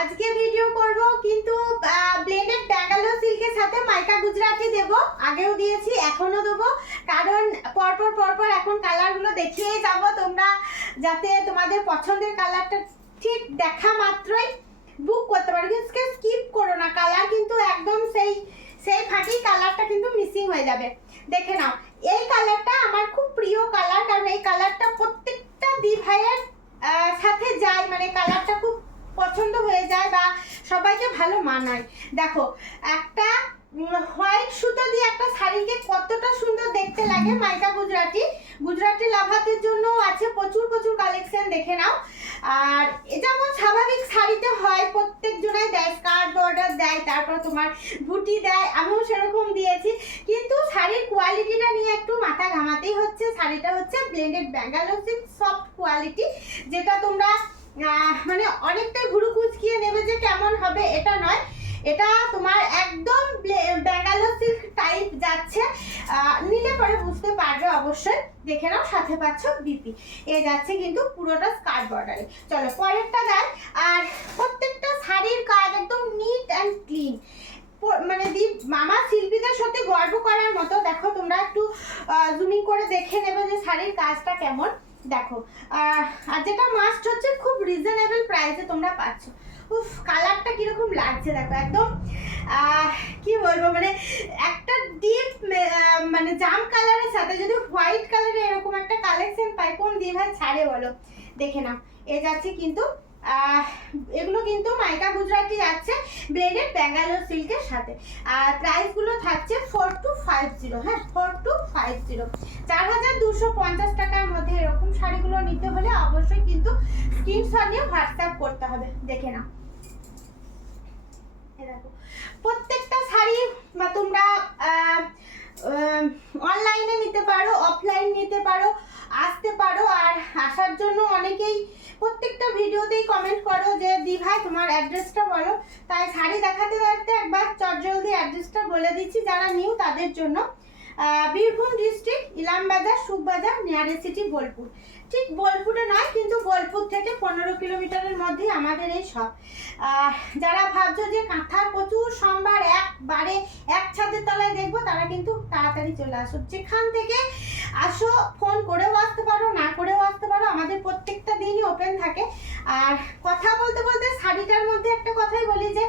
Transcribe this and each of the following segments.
আজকে ভিডিও করব কিন্তু ব্লেন্ডেড ব্যাঙ্গালোর সিল্কের সাথে মাইকা গুজরাটি দেব। আগেও দিয়েছি, এখনো দেবো, কারণ পরপর এখন কালারগুলো দেখিয়েই যাব, তোমরা যাতে তোমাদের পছন্দের কালারটা ঠিক দেখা মাত্রই বুক করতে পারো। কিন্তু স্কিপ করো না, কালার কিন্তু একদম সেই ফাঁকি কালারটা কিন্তু মিসিং হয়ে যাবে। দেখে নাও, এই কালারটা আমার খুব প্রিয় কালার, কারণ এই কালারটা প্রত্যেকটা দি ভাইয়ের সাথে যায়, মানে কালারটা খুব পছন্দ হয়ে যায় বা সবাইকে ভালো মানায়। দেখো, একটা হোয়াইট সুতো দিয়ে একটা শাড়িকে কতটা সুন্দর দেখতে লাগে। মাইকা গুজরাটি লাভাতের জন্য আছে প্রচুর কালেকশন, দেখে নাও। আর যেমন স্বাভাবিক শাড়িতে হয়, প্রত্যেক জনাই দেয়, স্কার্ট বর্ডার দেয়, তারপর তোমার বুটি দেয়, আমিও সেরকম দিয়েছি। কিন্তু শাড়ির কোয়ালিটিটা নিয়ে একটু মাথা ঘামাতেই হচ্ছে। শাড়িটা হচ্ছে blended Bangalore silk soft quality, যেটা তোমরা মানে অনেকটাই ভুরু কুচকিয়ে নেবে যে কেমন হবে, এটা নয়। এটা তোমার একদম ব্যাঙ্গালোর সিল্ক টাইপ যাচ্ছে, নিলে পরে বুঝতে পারবে অবশ্যই। দেখে নাও, সাথে পাচ্ছ বিপি, এ যাচ্ছে কিন্তু পুরোটা স্কার্ট বর্ডারে। চলো পরেরটা দেয়। আর প্রত্যেকটা শাড়ির কাজ একদম নিট অ্যান্ড ক্লিন, মানে মামা শিল্পীদের সাথে গর্ব করার মতো। দেখো, তোমরা একটু জুমিং করে দেখে নেবে যে শাড়ির কাজটা কেমন। দেখো, আর যেটা মাস্ট হচ্ছে খুব রিজনেবল প্রাইসে তোমরা পাচ্ছ। উফ, কালারটা কিরকম লাগছে দেখো, একদম কি বলবো, মানে একটা ডিপ মানে জাম কালারের সাথে যদি হোয়াইট কালারের এরকম একটা কালেকশন পাই, কোন দিয়ে ভাই ছাড়ে বলো। দেখে নাও, এ যাচ্ছে কিন্তু এগুলো কিন্তু মাইকা গুজরাটি যাচ্ছে ব্লেন্ডেড ব্যাঙ্গালোর সিল্কের সাথে। আর প্রাইসগুলো থাকছে 4250, হ্যাঁ 4250, 4250 টাকার মধ্যে। এরকম শাড়িগুলো নিতে হলে অবশ্যই কিন্তু স্ক্রিনশট নিয়ে হোয়াটসঅ্যাপ করতে হবে। দেখে নাও, প্রত্যেকটা শাড়ি তোমরা অনলাইনে নিতে পারো, অফলাইন নিতে পারো, আসতে পারো। আর আসার জন্য অনেকেই প্রত্যেকটা ভিডিওতেই কমেন্ট করো যে দি ভাই তোমার অ্যাড্রেসটা বলো, তাই শাড়ি দেখাতে একবার চটজলদি অ্যাড্রেসটা বলে দিচ্ছি যারা নিউ তাদের জন্য। Birbhum district, Ilambazar, Sukhbazar, nearest city Bolpur. ঠিক বোলপুরে নয়, কিন্তু বোলপুর থেকে 15 কিলোমিটারের মধ্যেই আমাদের এই শপ। যারা ভাবছো যে কাঁথার প্রচুর সম্ভার একবারে এক ছাদের তলায় দেখবো, তারা কিন্তু তাড়াতাড়ি চলে আসো। যেখান থেকে আসো ফোন করেও আসতে পারো, না করেও আসতে পারো, আমাদের প্রত্যেকটা দিনই ওপেন থাকে। আর কথা বলতে বলতে শাড়িটার মধ্যে একটা কথাই বলি যে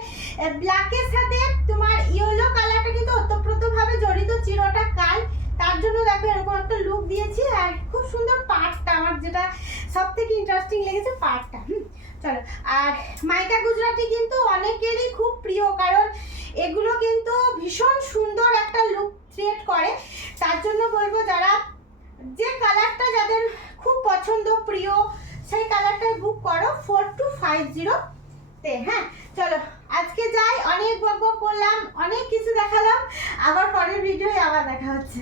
ব্ল্যাকের সাথে তোমার ইয়েলো কালারটা কিন্তু ওতপ্রোতভাবে জড়িত, চিরটা কাল, তার জন্য দেখো এরকম একটা লুক দিয়েছি। আর খুব সুন্দর পাড়টা, আমার যেটা সব থেকে ইন্টারেস্টিং লেগেছে পাড়টা। চলো, আর মাইকা গুজরাটি কিন্তু অনেকেরই খুব প্রিয়, কারণ এগুলো কিন্তু ভীষণ সুন্দর একটা লুক ক্রিয়েট করে। তার জন্য বলবো, যারা যে কালারটা যাদের খুব পছন্দ প্রিয়, সেই কালারটাই বুক করো 4250 তে। হ্যাঁ, চলো আজকে যাই, অনেক বকবক করলাম, অনেক কিছু দেখালাম, আবার পরের ভিডিওয় আবার দেখা হচ্ছে।